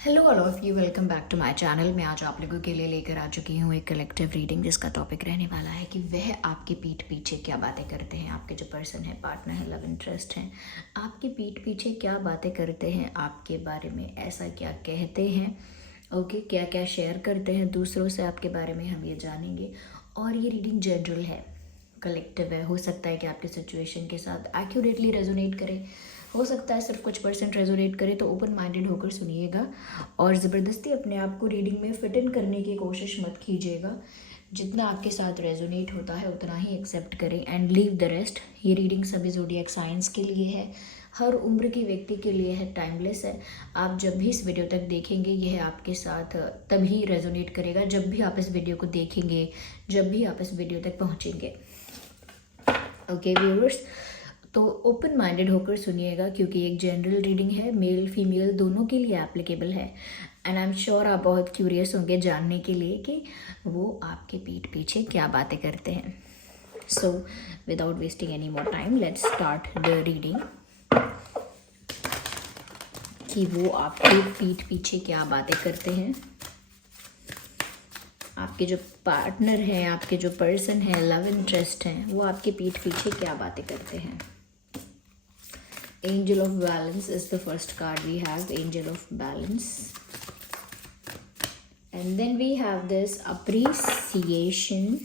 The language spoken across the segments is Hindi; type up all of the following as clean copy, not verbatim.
Hello all of you, welcome back to my channel. मैं आज आप लोगों के लिए लेकर आ चुकी हूँ एक कलेक्टिव रीडिंग जिसका टॉपिक रहने वाला है कि वह आपकी पीठ पीछे क्या बातें करते हैं। आपके जो पर्सन है, पार्टनर है, लव इंटरेस्ट हैं, आपकी पीठ पीछे क्या बातें करते हैं, आपके बारे में ऐसा क्या कहते हैं, ओके, क्या क्या शेयर करते हैं दूसरों से आपके बारे में, हम ये जानेंगे। और ये रीडिंग जनरल है, कलेक्टिव है। हो सकता है कि आपके सिचुएशन के साथ एक्यूरेटली रेजोनेट करे, हो सकता है सिर्फ कुछ परसेंट रेजोनेट करे। तो ओपन माइंडेड होकर सुनिएगा और ज़बरदस्ती अपने आप को रीडिंग में फिट इन करने की कोशिश मत कीजिएगा। जितना आपके साथ रेजोनेट होता है उतना ही एक्सेप्ट करें एंड लीव द रेस्ट। ये रीडिंग सभी ज़ोडिएक साइंस के लिए है, हर उम्र की व्यक्ति के लिए है, टाइमलेस है। आप जब भी इस वीडियो तक देखेंगे यह आपके साथ तभी रेजोनेट करेगा जब भी आप इस वीडियो को देखेंगे, जब भी आप इस वीडियो तक पहुँचेंगे। ओके व्यूअर्स, तो ओपन माइंडेड होकर सुनिएगा क्योंकि एक जनरल रीडिंग है, मेल फीमेल दोनों के लिए एप्लीकेबल है। एंड आई एम श्योर आप बहुत क्यूरियस होंगे जानने के लिए कि वो आपके पीठ पीछे क्या बातें करते हैं। So without wasting any more time, let's start the reading कि वो आपके पीठ पीछे क्या बातें करते हैं। आपके जो पार्टनर हैं, आपके जो पर्सन है, लव इंटरेस्ट हैं, वो आपके पीठ पीछे क्या बातें करते हैं। Angel of Balance is the first card we have, Angel of Balance. And then we have this appreciation.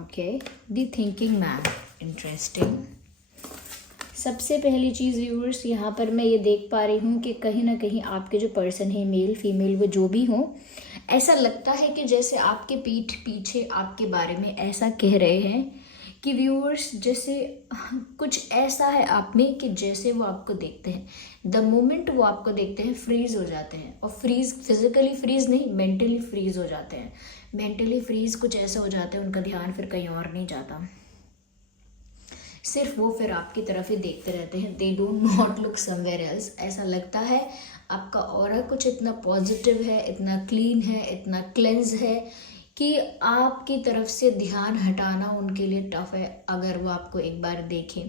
Okay, the thinking man, interesting. सबसे पहली चीज़ व्यूअर्स, यहाँ पर मैं ये देख पा रही हूँ कि कहीं ना कहीं आपके जो पर्सन है, मेल फीमेल वो जो भी हो, ऐसा लगता है कि जैसे आपके पीठ पीछे आपके बारे में ऐसा कह रहे हैं कि व्यूअर्स जैसे कुछ ऐसा है आप में कि जैसे वो आपको देखते हैं, द मोमेंट वो आपको देखते हैं फ्रीज हो जाते हैं। और फ्रीज फिजिकली फ्रीज नहीं, मेंटली फ्रीज हो जाते हैं। मेंटली फ्रीज कुछ ऐसा हो जाता है, उनका ध्यान फिर कहीं और नहीं जाता, सिर्फ वो फिर आपकी तरफ ही देखते रहते हैं। They don't not look somewhere else. ऐसा लगता है आपका ऑरा कुछ इतना पॉजिटिव है, इतना क्लीन है, इतना क्लेंज है कि आपकी तरफ से ध्यान हटाना उनके लिए टफ है अगर वो आपको एक बार देखें।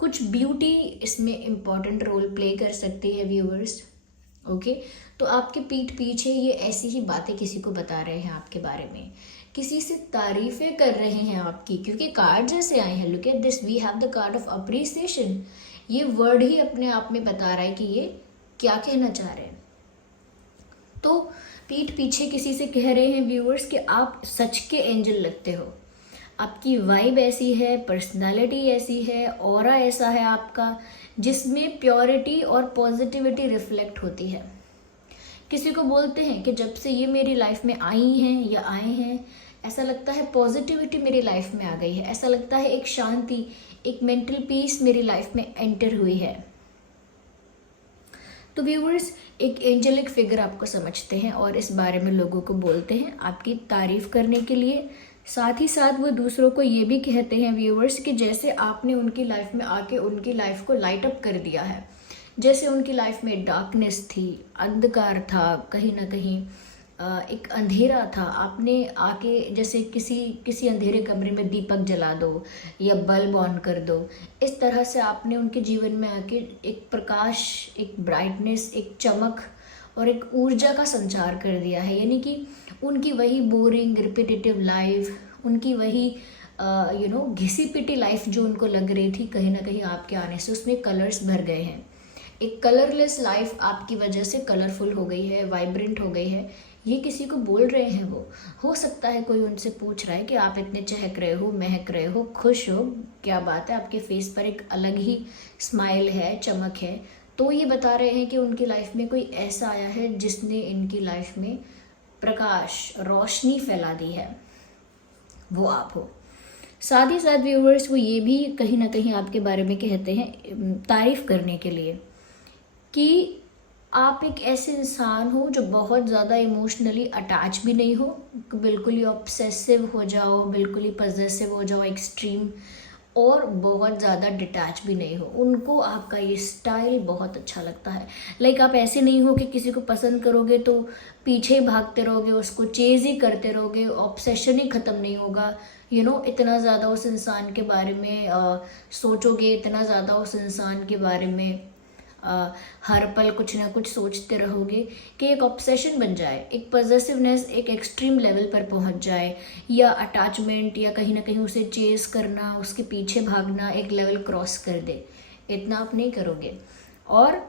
कुछ ब्यूटी इसमें इम्पॉर्टेंट रोल प्ले कर सकती है व्यूअर्स। ओके, तो आपके पीठ पीछे ये ऐसी ही बातें किसी को बता रहे हैं आपके बारे में, किसी से तारीफें कर रहे हैं आपकी, क्योंकि कार्ड जैसे आए हैं, look at this, we have the card of appreciation. ये वर्ड ही अपने आप में बता रहा है कि ये क्या कहना चाह रहे हैं। तो पीठ पीछे किसी से कह रहे हैं व्यूअर्स कि आप सच के एंजल लगते हो, आपकी वाइब ऐसी है, पर्सनालिटी ऐसी है, ऑरा ऐसा है आपका जिसमें प्योरिटी और पॉजिटिविटी रिफ्लेक्ट होती है। किसी को बोलते हैं कि जब से ये मेरी लाइफ में आई हैं या आए हैं, ऐसा लगता है पॉजिटिविटी मेरी लाइफ में आ गई है, ऐसा लगता है एक शांति, एक मेंटल पीस मेरी लाइफ में एंटर हुई है। तो व्यूअर्स, एक एंजेलिक फिगर आपको समझते हैं और इस बारे में लोगों को बोलते हैं आपकी तारीफ करने के लिए। साथ ही साथ वो दूसरों को ये भी कहते हैं व्यूअर्स कि जैसे आपने उनकी लाइफ में आके उनकी लाइफ को लाइट अप कर दिया है। जैसे उनकी लाइफ में डार्कनेस थी, अंधकार था, कहीं ना कहीं एक अंधेरा था, आपने आके जैसे किसी अंधेरे कमरे में दीपक जला दो या बल्ब ऑन कर दो, इस तरह से आपने उनके जीवन में आके एक प्रकाश, एक ब्राइटनेस, एक चमक और एक ऊर्जा का संचार कर दिया है। यानी कि उनकी वही बोरिंग रिपीटेटिव लाइफ, उनकी वही घिसी पिटी लाइफ जो उनको लग रही थी, कहीं ना कहीं आपके आने से उसमें कलर्स भर गए हैं। एक कलरलेस लाइफ आपकी वजह से कलरफुल हो गई है, वाइब्रेंट हो गई है। ये किसी को बोल रहे हैं वो। हो सकता है कोई उनसे पूछ रहा है कि आप इतने चहक रहे हो, महक रहे हो, खुश हो, क्या बात है, आपके फेस पर एक अलग ही स्माइल है, चमक है। तो ये बता रहे हैं कि उनकी लाइफ में कोई ऐसा आया है जिसने इनकी लाइफ में प्रकाश, रोशनी फैला दी है, वो आप हो। साथ ही साथ व्यूअर्स, वो ये भी कहीं ना कहीं आपके बारे में कहते हैं तारीफ करने के लिए कि आप एक ऐसे इंसान हो जो बहुत ज़्यादा इमोशनली अटैच भी नहीं हो, बिल्कुल ही ऑब्सेसिव हो जाओ, बिल्कुल ही पजेसिव हो जाओ, एक्सट्रीम और बहुत ज़्यादा डिटैच भी नहीं हो। उनको आपका ये स्टाइल बहुत अच्छा लगता है। लाइक आप ऐसे नहीं हो कि किसी को पसंद करोगे तो पीछे ही भागते रहोगे, उसको चेज़ ही करते रहोगे, ऑब्सेशन ही ख़त्म नहीं होगा। इतना ज़्यादा उस इंसान के बारे में सोचोगे, इतना ज़्यादा उस इंसान के बारे में हर पल कुछ ना कुछ सोचते रहोगे कि एक ऑब्सेशन बन जाए, एक पॉजेसिवनेस एक एक्सट्रीम लेवल पर पहुंच जाए, या अटैचमेंट, या कहीं ना कहीं उसे चेस करना, उसके पीछे भागना एक लेवल क्रॉस कर दे। इतना आप नहीं करोगे, और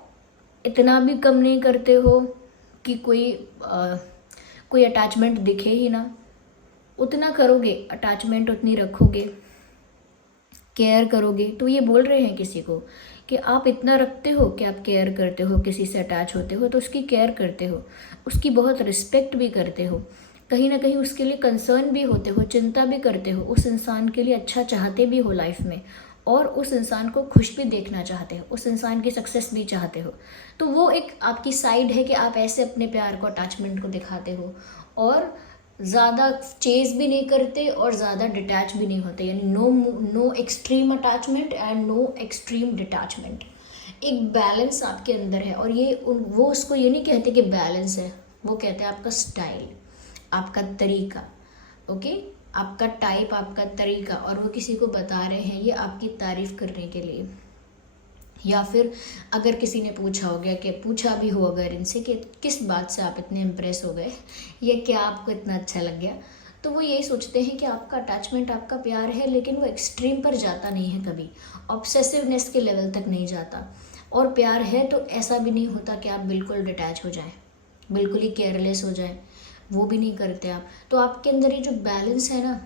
इतना भी कम नहीं करते हो कि कोई अटैचमेंट दिखे ही ना। उतना करोगे, अटैचमेंट उतनी रखोगे, केयर करोगे। तो ये बोल रहे हैं किसी को कि आप इतना रखते हो कि आप केयर करते हो, किसी से अटैच होते हो तो उसकी केयर करते हो, उसकी बहुत रिस्पेक्ट भी करते हो, कहीं ना कहीं उसके लिए कंसर्न भी होते हो, चिंता भी करते हो, उस इंसान के लिए अच्छा चाहते भी हो लाइफ में, और उस इंसान को खुश भी देखना चाहते हो, उस इंसान की सक्सेस भी चाहते हो। तो वो एक आपकी साइड है कि आप ऐसे अपने प्यार को, अटैचमेंट को दिखाते हो, और ज़्यादा चेज भी नहीं करते और ज़्यादा डिटैच भी नहीं होते। यानी no extreme attachment and no extreme detachment. एक बैलेंस आपके अंदर है, और वो उसको ये नहीं कहते कि बैलेंस है, वो कहते हैं आपका स्टाइल, आपका तरीका। ओके, आपका टाइप, आपका तरीका। और वो किसी को बता रहे हैं ये आपकी तारीफ करने के लिए, या फिर अगर किसी ने पूछा भी हो अगर इनसे कि किस बात से आप इतने इम्प्रेस हो गए, या क्या आपको इतना अच्छा लग गया, तो वो यही सोचते हैं कि आपका अटैचमेंट, आपका प्यार है, लेकिन वो एक्सट्रीम पर जाता नहीं है, कभी ऑब्सेसिवनेस के लेवल तक नहीं जाता। और प्यार है तो ऐसा भी नहीं होता कि आप बिल्कुल डिटैच हो जाएं, बिल्कुल ही केयरलेस हो जाएं, वो भी नहीं करते आप। तो आपके अंदर ये जो बैलेंस है ना,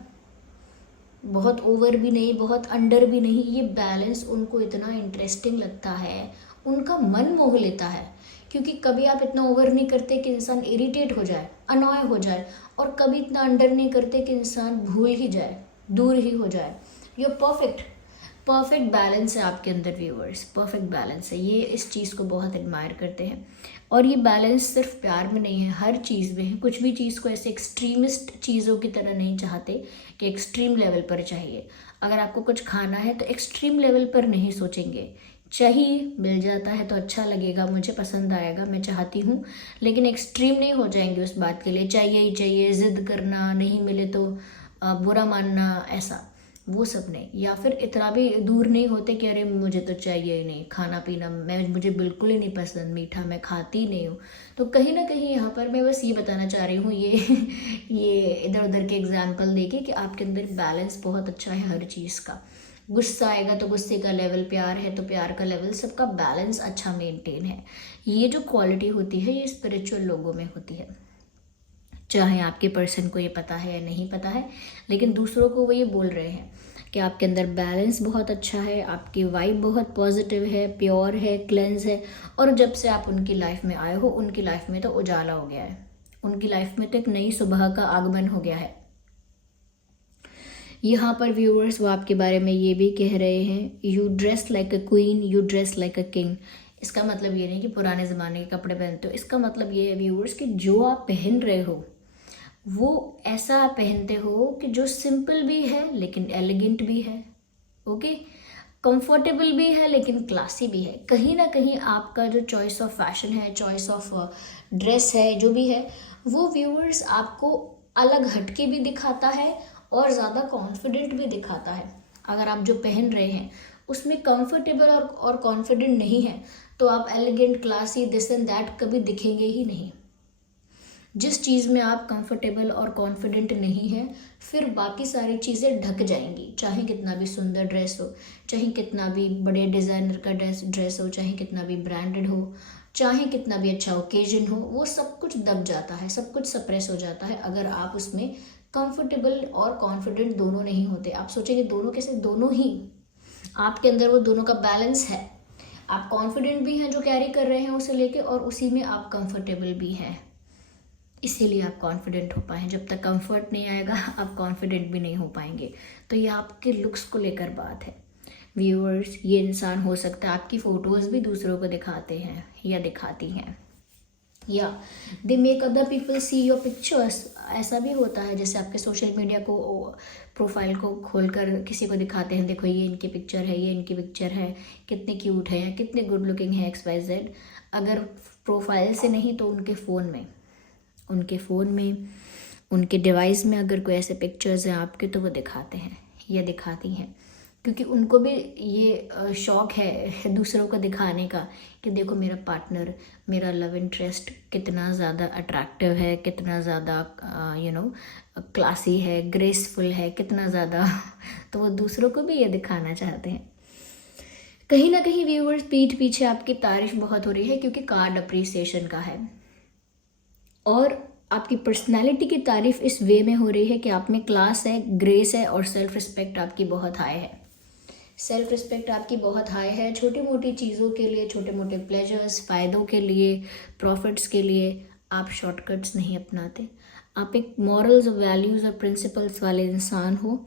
बहुत ओवर भी नहीं, बहुत अंडर भी नहीं, ये बैलेंस उनको इतना इंटरेस्टिंग लगता है, उनका मन मोह लेता है। क्योंकि कभी आप इतना ओवर नहीं करते कि इंसान इरिटेट हो जाए, अनॉय हो जाए, और कभी इतना अंडर नहीं करते कि इंसान भूल ही जाए, दूर ही हो जाए। ये परफेक्ट बैलेंस है आपके अंदर व्यूअर्स, परफेक्ट बैलेंस है। ये इस चीज़ को बहुत एडमायर करते हैं। और ये बैलेंस सिर्फ प्यार में नहीं है, हर चीज़ में है। कुछ भी चीज़ को ऐसे एक्सट्रीमिस्ट चीज़ों की तरह नहीं चाहते कि एक्सट्रीम लेवल पर चाहिए। अगर आपको कुछ खाना है तो एक्सट्रीम लेवल पर नहीं सोचेंगे, चाहिए, मिल जाता है तो अच्छा लगेगा, मुझे पसंद आएगा, मैं चाहती हूँ, लेकिन एक्सट्रीम नहीं हो जाएंगे उस बात के लिए, चाहिए ही चाहिए, ज़िद करना, नहीं मिले तो बुरा मानना, ऐसा वो सब नहीं। या फिर इतना भी दूर नहीं होते कि अरे मुझे तो चाहिए ही नहीं, खाना पीना मुझे बिल्कुल ही नहीं पसंद, मीठा मैं खाती ही नहीं हूँ। तो कहीं ना कहीं यहाँ पर मैं बस ये बताना चाह रही हूँ, ये इधर उधर के एग्जाम्पल देके कि आपके अंदर बैलेंस बहुत अच्छा है हर चीज़ का। गुस्सा आएगा तो गुस्से का लेवल, प्यार है तो प्यार का लेवल, सबका बैलेंस अच्छा मेंटेन है। ये जो क्वालिटी होती है ये स्पिरिचुअल लोगों में होती है। चाहे आपके पर्सन को ये पता है या नहीं पता है, लेकिन दूसरों को वो ये बोल रहे हैं कि आपके अंदर बैलेंस बहुत अच्छा है, आपकी वाइब बहुत पॉजिटिव है, प्योर है, क्लेंस है। और जब से आप उनकी लाइफ में आए हो, उनकी लाइफ में तो उजाला हो गया है, उनकी लाइफ में तो एक नई सुबह का आगमन हो गया है। यहाँ पर व्यूअर्स वो आपके बारे में ये भी कह रहे हैं, you dress like a queen, you dress like a king. इसका मतलब ये नहीं कि पुराने ज़माने के कपड़े पहनते हो, इसका मतलब ये है व्यूअर्स कि जो आप पहन रहे हो वो ऐसा आप पहनते हो कि जो सिंपल भी है लेकिन एलिगेंट भी है, ओके, कंफर्टेबल भी है लेकिन क्लासी भी है। कहीं ना कहीं आपका जो चॉइस ऑफ फैशन है, चॉइस ऑफ ड्रेस है, जो भी है, वो व्यूअर्स आपको अलग हटके भी दिखाता है और ज़्यादा कॉन्फिडेंट भी दिखाता है। अगर आप जो पहन रहे हैं उसमें कंफर्टेबल और कॉन्फिडेंट नहीं है तो आप elegant, classy, this and that कभी दिखेंगे ही नहीं। जिस चीज़ में आप कंफर्टेबल और कॉन्फिडेंट नहीं है, फिर बाकी सारी चीज़ें ढक जाएंगी। चाहे कितना भी सुंदर ड्रेस हो, चाहे कितना भी बड़े डिज़ाइनर का ड्रेस हो, चाहे कितना भी ब्रांडेड हो, चाहे कितना भी अच्छा ओकेजन हो, वो सब कुछ दब जाता है, सब कुछ सप्रेस हो जाता है अगर आप उसमें कंफर्टेबल और कॉन्फिडेंट दोनों नहीं होते। आप सोचेंगे दोनों कैसे, दोनों ही आपके अंदर वो दोनों का बैलेंस है। आप कॉन्फिडेंट भी हैं जो कैरी कर रहे हैं उसे लेके, और उसी में आप कंफर्टेबल भी हैं, इसीलिए आप कॉन्फिडेंट हो पाए। जब तक कंफर्ट नहीं आएगा आप कॉन्फिडेंट भी नहीं हो पाएंगे। तो ये आपके लुक्स को लेकर बात है व्यूअर्स। ये इंसान हो सकता है आपकी फ़ोटोज़ भी दूसरों को दिखाते हैं या दिखाती हैं, या they make other people see your pictures. ऐसा भी होता है, जैसे आपके सोशल मीडिया को प्रोफाइल को खोलकर किसी को दिखाते हैं, देखो ये इनकी पिक्चर है, ये इनकी पिक्चर है, कितने क्यूट है, कितने गुड लुकिंग है, XYZ। अगर प्रोफाइल से नहीं तो उनके फ़ोन में, उनके डिवाइस में अगर कोई ऐसे पिक्चर्स हैं आपके, तो वो दिखाते हैं या दिखाती हैं, क्योंकि उनको भी ये शौक़ है दूसरों को दिखाने का कि देखो मेरा पार्टनर, मेरा लव इंटरेस्ट कितना ज़्यादा अट्रैक्टिव है, कितना ज़्यादा क्लासी है, ग्रेसफुल है, कितना ज़्यादा तो वो दूसरों को भी ये दिखाना चाहते हैं। कहीं ना कहीं व्यूअर्स, पीठ पीछे आपकी तारीफ बहुत हो रही है क्योंकि कार्ड अप्रिसिएशन का है, और आपकी पर्सनालिटी की तारीफ इस वे में हो रही है कि आप में क्लास है, ग्रेस है, और सेल्फ रिस्पेक्ट आपकी बहुत हाई है। सेल्फ रिस्पेक्ट आपकी बहुत हाई है। छोटी मोटी चीज़ों के लिए, छोटे मोटे प्लेजर्स, फ़ायदों के लिए, प्रॉफिट्स के लिए आप शॉर्टकट्स नहीं अपनाते। आप एक मॉरल्स और वैल्यूज़ और प्रिंसिपल्स वाले इंसान हो,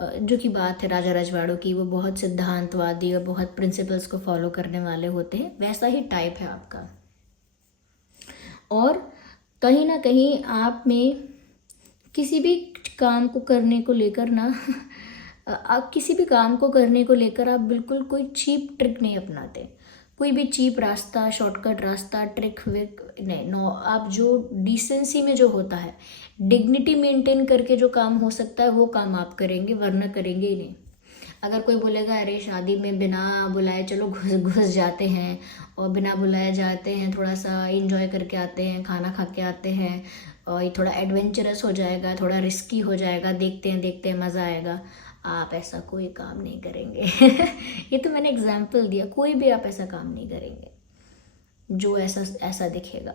जो कि बात है राजा रजवाड़ों की, वो बहुत सिद्धांतवादी और बहुत प्रिंसिपल्स को फॉलो करने वाले होते हैं, वैसा ही टाइप है आपका। और कहीं ना कहीं आप में किसी भी काम को करने को लेकर ना आप किसी भी काम को करने को लेकर आप बिल्कुल कोई चीप ट्रिक नहीं अपनाते, कोई भी चीप रास्ता, शॉर्टकट रास्ता, ट्रिक विक नहीं, नो। आप जो डिसेंसी में जो होता है, डिग्निटी मेंटेन करके जो काम हो सकता है वो काम आप करेंगे, वरना करेंगे ही नहीं। अगर कोई बोलेगा अरे शादी में बिना बुलाए चलो घुस जाते हैं, और बिना बुलाए जाते हैं, थोड़ा सा एंजॉय करके आते हैं, खाना खा के आते हैं, और ये थोड़ा एडवेंचरस हो जाएगा, थोड़ा रिस्की हो जाएगा, देखते हैं मज़ा आएगा, आप ऐसा कोई काम नहीं करेंगे ये तो मैंने एग्जाम्पल दिया, कोई भी आप ऐसा काम नहीं करेंगे जो ऐसा दिखेगा,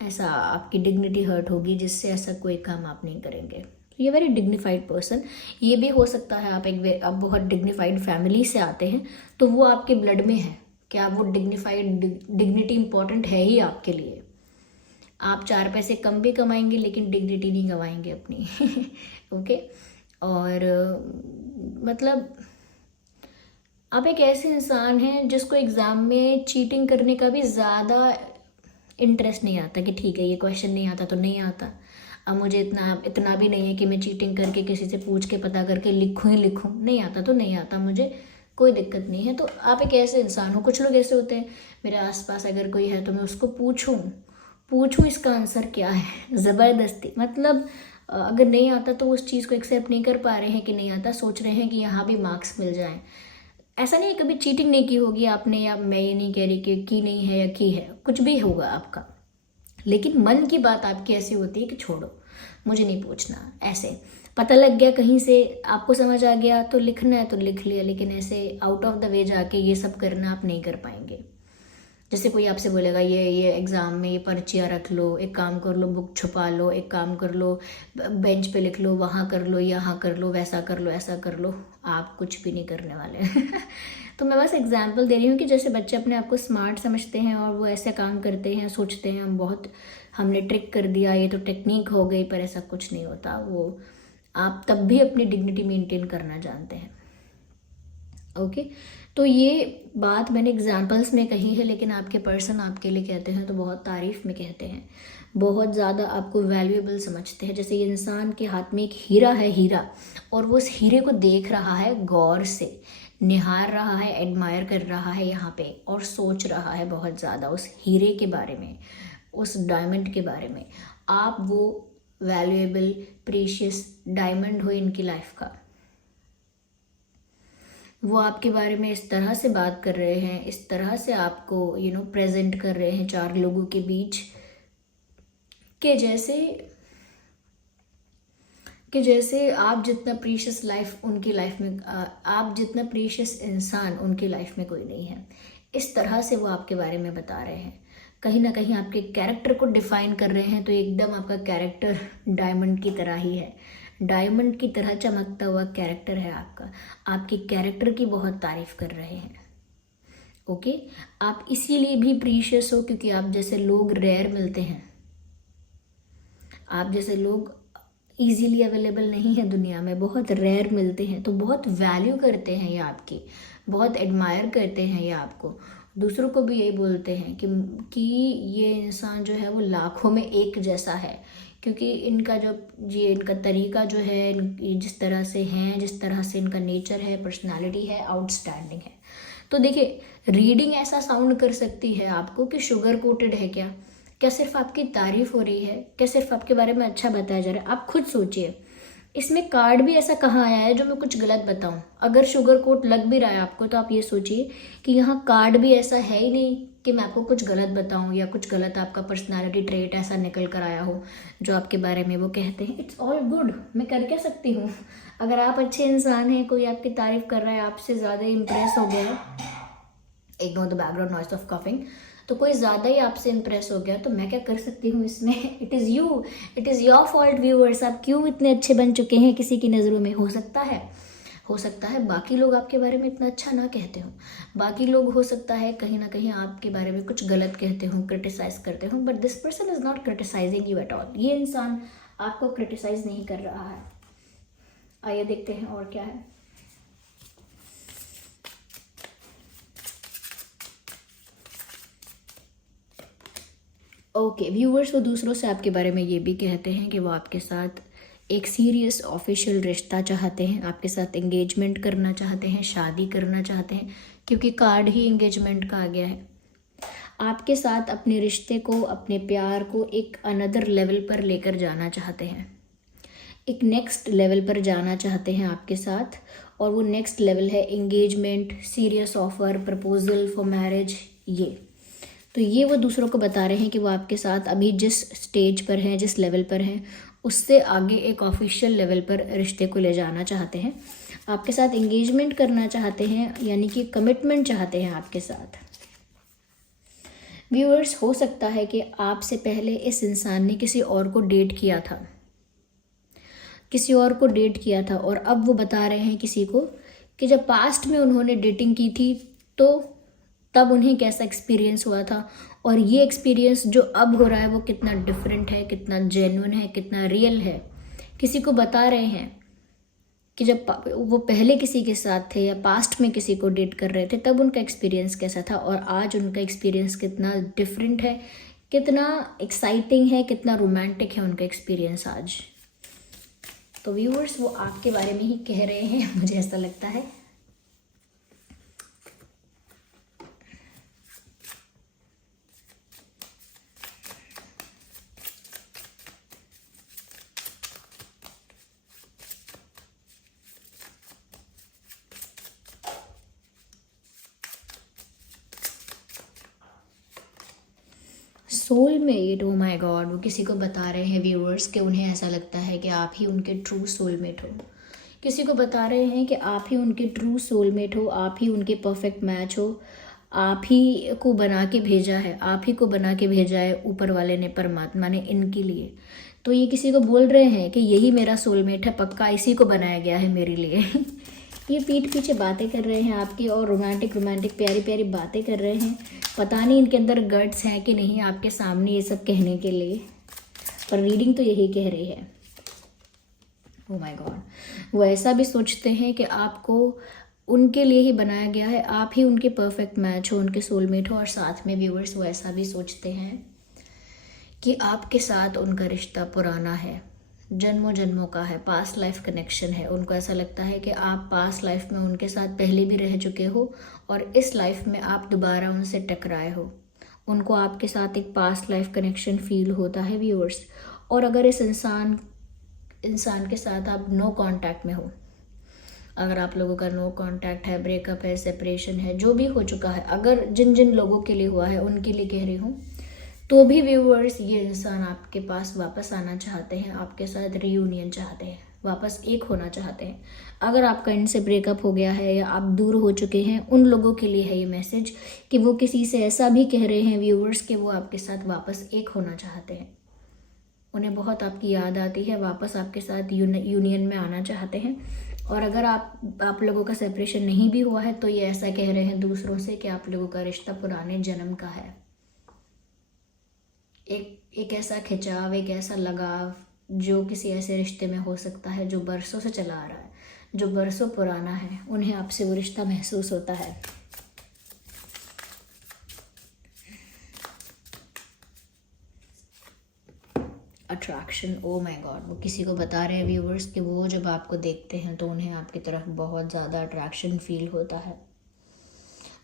ऐसा आपकी डिग्निटी हर्ट होगी, जिससे ऐसा कोई काम आप नहीं करेंगे। ये वेरी डिग्निफाइड पर्सन। ये भी हो सकता है आप बहुत डिग्निफाइड फैमिली से आते हैं, तो वो आपके ब्लड में है कि आप वो डिग्निटी इम्पॉर्टेंट है ही आपके लिए। आप 4 पैसे कम भी कमाएंगे लेकिन डिग्निटी नहीं गंवाएंगे अपनी ओके। और मतलब आप एक ऐसे इंसान हैं जिसको एग्ज़ाम में चीटिंग करने का भी ज़्यादा इंटरेस्ट नहीं आता कि ठीक है ये क्वेश्चन नहीं आता तो नहीं आता, अब मुझे इतना भी नहीं है कि मैं चीटिंग करके किसी से पूछ के पता करके लिखूँ ही लिखूँ, नहीं आता तो नहीं आता, मुझे कोई दिक्कत नहीं है। तो आप एक ऐसे इंसान हो। कुछ लोग ऐसे होते हैं, मेरे आसपास अगर कोई है तो मैं उसको पूछूं इसका आंसर क्या है, ज़बरदस्ती, मतलब अगर नहीं आता तो उस चीज़ को एक्सेप्ट नहीं कर पा रहे हैं कि नहीं आता, सोच रहे हैं कि यहाँ भी मार्क्स मिल जाएं। ऐसा नहीं है कभी चीटिंग नहीं की होगी आपने, या मैं ये नहीं कह रही कि की नहीं है या की है, कुछ भी होगा आपका, लेकिन मन की बात आपकी ऐसी होती है कि छोड़ो मुझे नहीं पूछना। ऐसे पता लग गया कहीं से, आपको समझ आ गया तो लिखना है तो लिख लिया, लेकिन ऐसे आउट ऑफ द वे जाके ये सब करना आप नहीं कर पाएंगे। जैसे कोई आपसे बोलेगा ये एग्ज़ाम में ये पर्चियाँ रख लो, एक काम कर लो बुक छुपा लो, एक काम कर लो बेंच पे लिख लो, वहाँ कर लो, यहाँ कर लो, वैसा कर लो, ऐसा कर लो, आप कुछ भी नहीं करने वाले तो मैं बस एग्जांपल दे रही हूँ कि जैसे बच्चे अपने आप को स्मार्ट समझते हैं और वो ऐसे काम करते हैं, सोचते हैं हमने ट्रिक कर दिया, ये तो टेक्निक हो गई, पर ऐसा कुछ नहीं होता। वो आप तब भी अपनी डिग्निटी मेंटेन करना जानते हैं। ओके तो ये बात मैंने एग्जाम्पल्स में कही है, लेकिन आपके पर्सन आपके लिए कहते हैं तो बहुत तारीफ में कहते हैं, बहुत ज़्यादा आपको वैल्यूएबल समझते हैं। जैसे ये इंसान के हाथ में एक हीरा है, हीरा, और वो उस हीरे को देख रहा है, गौर से निहार रहा है, एडमायर कर रहा है यहाँ पे, और सोच रहा है बहुत ज़्यादा उस हीरे के बारे में, उस डायमंड के बारे में। आप वो वैल्यूएबल प्रीशियस डायमंड हो इनकी लाइफ का। वो आपके बारे में इस तरह से बात कर रहे हैं, इस तरह से आपको प्रेजेंट कर रहे हैं 4 लोगों के बीच, कि जैसे आप जितना प्रीशियस लाइफ उनकी लाइफ में, आप जितना प्रीशियस इंसान उनकी लाइफ में कोई नहीं है। इस तरह से वो आपके बारे में बता रहे हैं, कहीं ना कहीं आपके कैरेक्टर को डिफाइन कर रहे हैं। तो एकदम आपका कैरेक्टर डायमंड की तरह ही है, डायमंड की तरह चमकता हुआ कैरेक्टर है आपका। आपके कैरेक्टर की बहुत तारीफ कर रहे हैं। ओके आप इसीलिए भी प्रीशियस हो क्योंकि आप जैसे लोग रेयर मिलते हैं, आप जैसे लोग इजीली अवेलेबल नहीं है दुनिया में, बहुत रेयर मिलते हैं। तो बहुत वैल्यू करते हैं ये आपकी, बहुत एडमायर करते हैं ये आपको, दूसरों को भी यही बोलते हैं कि ये इंसान जो है वो लाखों में एक जैसा है, क्योंकि इनका जो ये इनका तरीका जो है, जिस तरह से हैं, जिस तरह से इनका नेचर है, पर्सनालिटी है, आउटस्टैंडिंग है। तो देखिए, रीडिंग ऐसा साउंड कर सकती है आपको कि शुगर कोटेड है क्या सिर्फ आपकी तारीफ हो रही है, क्या सिर्फ आपके बारे में अच्छा बताया जा रहा है? आप खुद सोचिए, इसमें कार्ड भी ऐसा कहाँ आया है जो मैं कुछ गलत बताऊं? अगर शुगर कोट लग भी रहा है आपको, तो आप ये सोचिए कि यहाँ कार्ड भी ऐसा है ही नहीं कि मैं आपको कुछ गलत बताऊं या कुछ गलत आपका पर्सनालिटी ट्रेट ऐसा निकल कर आया हो जो आपके बारे में वो कहते हैं। इट्स ऑल गुड, मैं कर क्या सकती हूँ? अगर आप अच्छे इंसान हैं, कोई आपकी तारीफ कर रहा है, आपसे ज़्यादा इम्प्रेस हो गया है, ignore the background noise of coughing, तो कोई ज़्यादा ही आपसे इम्प्रेस हो गया, तो मैं क्या कर सकती हूँ इसमें? It is your fault viewers. आप क्यों इतने अच्छे बन चुके हैं किसी की नज़रों में? हो सकता है बाकी लोग आपके बारे में इतना अच्छा ना कहते हों, बाकी लोग हो सकता है कहीं ना कहीं आपके बारे में कुछ गलत कहते हों, क्रिटिसाइज करते हों, but this person is not criticising you at all. ये इंसान आपको क्रिटिसाइज नहीं कर रहा है। आइए देखते हैं और क्या है। ओके व्यूअर्स, वो दूसरों से आपके बारे में ये भी कहते हैं कि वो आपके साथ एक सीरियस ऑफिशियल रिश्ता चाहते हैं, आपके साथ एंगेजमेंट करना चाहते हैं, शादी करना चाहते हैं, क्योंकि कार्ड ही एंगेजमेंट का आ गया है। आपके साथ अपने रिश्ते को, अपने प्यार को एक अनदर लेवल पर लेकर जाना चाहते हैं, एक नेक्स्ट लेवल पर जाना चाहते हैं आपके साथ, और वो नेक्स्ट लेवल है engagement, serious offer, proposal for marriage. तो ये वो दूसरों को बता रहे हैं कि वो आपके साथ अभी जिस स्टेज पर हैं, जिस लेवल पर हैं, उससे आगे एक ऑफिशियल लेवल पर रिश्ते को ले जाना चाहते हैं, आपके साथ एंगेजमेंट करना चाहते हैं, यानी कि कमिटमेंट चाहते हैं आपके साथ। व्यूअर्स, हो सकता है कि आपसे पहले इस इंसान ने किसी और को डेट किया था, और अब वो बता रहे हैं किसी को कि जब पास्ट में उन्होंने डेटिंग की थी तो तब उन्हें कैसा एक्सपीरियंस हुआ था, और ये एक्सपीरियंस जो अब हो रहा है वो कितना डिफरेंट है, कितना जेन्युइन है, कितना रियल है। किसी को बता रहे हैं कि जब वो पहले किसी के साथ थे या पास्ट में किसी को डेट कर रहे थे तब उनका एक्सपीरियंस कैसा था, और आज उनका एक्सपीरियंस कितना डिफरेंट है, कितना एक्साइटिंग है, कितना रोमांटिक है उनका एक्सपीरियंस आज। तो व्यूअर्स, वो आपके बारे में ही कह रहे हैं, मुझे ऐसा लगता है। सोलमेट, ओ माय गॉड, वो किसी को बता रहे हैं व्यूअर्स कि उन्हें ऐसा लगता है कि आप ही उनके ट्रू सोलमेट हो। किसी को बता रहे हैं कि आप ही उनके ट्रू सोलमेट हो, आप ही उनके परफेक्ट मैच हो, आप ही को बना के भेजा है, आप ही को बना के भेजा है ऊपर वाले ने, परमात्मा ने इनके लिए। तो ये किसी को बोल रहे हैं कि यही मेरा सोलमेट है, पक्का इसी को बनाया गया है मेरे लिए। ये पीठ पीछे बातें कर रहे हैं आपकी, और रोमांटिक प्यारी प्यारी बातें कर रहे हैं। पता नहीं इनके अंदर गट्स हैं कि नहीं आपके सामने ये सब कहने के लिए, पर रीडिंग तो यही कह रही है। ओह माय गॉड, वो ऐसा भी सोचते हैं कि आपको उनके लिए ही बनाया गया है, आप ही उनके परफेक्ट मैच हो, उनके सोलमेट हो, और साथ में व्यूअर्स वो ऐसा भी सोचते हैं कि आपके साथ उनका रिश्ता पुराना है, जन्मों जन्मों का है, पास्ट लाइफ कनेक्शन है। उनको ऐसा लगता है कि आप पास्ट लाइफ में उनके साथ पहले भी रह चुके हो और इस लाइफ में आप दोबारा उनसे टकराए हो। उनको आपके साथ एक पास्ट लाइफ कनेक्शन फील होता है व्यूअर्स। और अगर इस इंसान के साथ आप नो कांटेक्ट में हो, अगर आप लोगों का नो कांटेक्ट है, ब्रेकअप है, सेपरेशन है, जो भी हो चुका है, अगर जिन जिन लोगों के लिए हुआ है उनके लिए कह रही हूँ, तो भी व्यूअर्स ये इंसान आपके पास वापस आना चाहते हैं, आपके साथ रियूनियन चाहते हैं, वापस एक होना चाहते हैं। अगर आपका इनसे ब्रेकअप हो गया है या आप दूर हो चुके हैं, उन लोगों के लिए है ये मैसेज कि वो किसी से ऐसा भी कह रहे हैं व्यूअर्स कि वो आपके साथ वापस एक होना चाहते हैं। उन्हें बहुत आपकी याद आती है, वापस आपके साथ यूनियन में आना चाहते हैं। और अगर आप लोगों का सेपरेशन नहीं भी हुआ है तो ये ऐसा कह रहे हैं दूसरों से कि आप लोगों का रिश्ता पुराने जन्म का है। एक ऐसा खिंचाव, एक ऐसा लगाव जो किसी ऐसे रिश्ते में हो सकता है जो बरसों से चला आ रहा है, जो बरसों पुराना है। उन्हें आपसे वो रिश्ता महसूस होता है। अट्रैक्शन, ओ माय गॉड, वो किसी को बता रहे हैं व्यूवर्स कि वो जब आपको देखते हैं तो उन्हें आपकी तरफ बहुत ज़्यादा अट्रैक्शन फील होता है,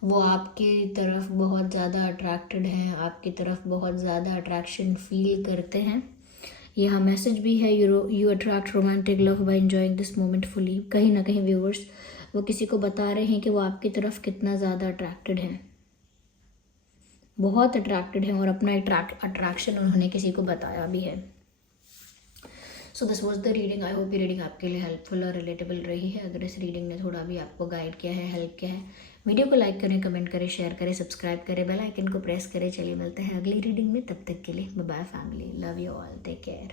वो आपकी तरफ बहुत ज़्यादा अट्रैक्टेड हैं, आपकी तरफ बहुत ज़्यादा अट्रैक्शन फील करते हैं। यहाँ मैसेज भी है, you attract romantic love by enjoying this moment fully. कहीं ना कहीं व्यूवर्स वो किसी को बता रहे हैं कि वो आपकी तरफ कितना ज़्यादा अट्रैक्टेड हैं, बहुत अट्रैक्टेड हैं, और अपना अट्रैक्शन उन्होंने किसी को बताया भी है। So this was the reading. I hope ये रीडिंग आपके लिए हेल्पफुल और रिलेटेबल रही है। अगर इस रीडिंग ने थोड़ा भी आपको गाइड किया है, हेल्प किया है, वीडियो को लाइक करें, कमेंट करें, शेयर करें, सब्सक्राइब करें, बेल आइकन को प्रेस करें। चलिए मिलते हैं अगली रीडिंग में, तब तक के लिए bye bye family, love you all, take care.